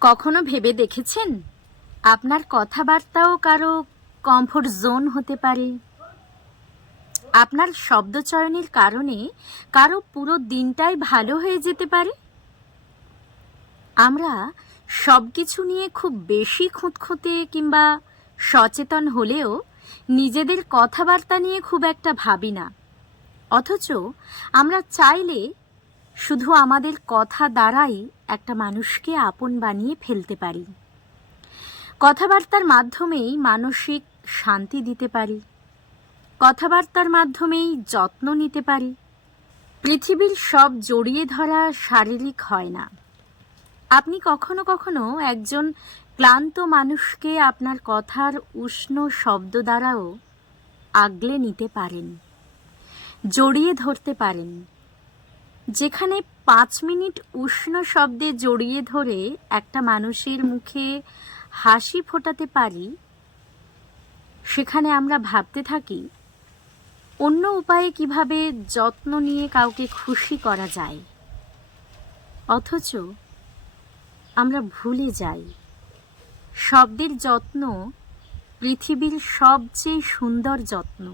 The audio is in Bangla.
কখনো ভেবে দেখেছেন আপনার কথাবার্তাও কারো কমফোর্ট জোন হতে পারে? আপনার শব্দচয়নের কারণে কারো পুরো দিনটাই ভালো হয়ে যেতে পারে। আমরা সব কিছু নিয়ে খুব বেশি খুঁতখুঁতে কিংবা সচেতন হলেও নিজেদের কথাবার্তা নিয়ে খুব একটা ভাবি না। অথচ আমরা চাইলে শুধু আমাদের কথা দ্বারাই একটা মানুষকে আপন বানিয়ে ফেলতে পারি। কথাবার্তার মাধ্যমেই মানসিক শান্তি দিতে পারি, কথাবার্তার মাধ্যমেই যত্ন নিতে পারি। পৃথিবীর সব জড়িয়ে ধরা শারীরিক হয় না। আপনি কখনো কখনো একজন ক্লান্ত মানুষকে আপনার কথার উষ্ণ শব্দ দ্বারাও আগলে নিতে পারেন, জড়িয়ে ধরতে পারেন। যেখানে 5 মিনিট উষ্ণ শব্দে জড়িয়ে ধরে একটা মানুষের মুখে হাসি ফোটাতে পারি, সেখানে আমরা ভাবতে থাকি অন্য উপায়ে কিভাবে যত্ন নিয়ে কাউকে খুশি করা যায়। অথচ আমরা ভুলে যাই শব্দের যত্ন পৃথিবীর সবচেয়ে সুন্দর যত্ন।